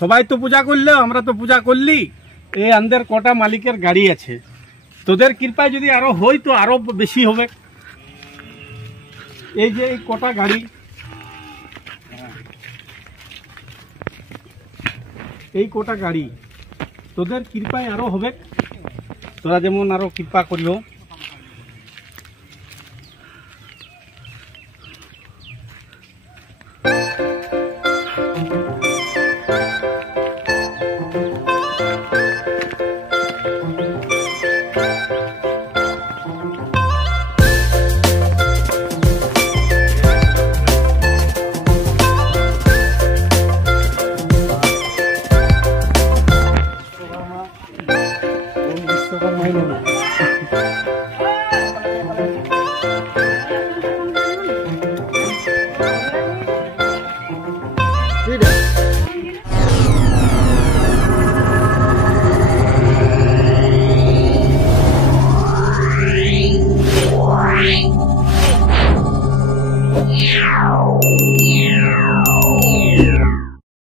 সবাই তো পূজা করলো, আমরা তো পূজা করলি। এই আমাদের কটা মালিকের গাড়ি আছে, তোদের কৃপায় যদি আরো হয় তো আরো বেশি হবে। এই যে এই কটা গাড়ি, এই কটা গাড়ি তোদের কৃপায় আরো হবে, তোরা যেমন আরো কৃপা করিও। Wow.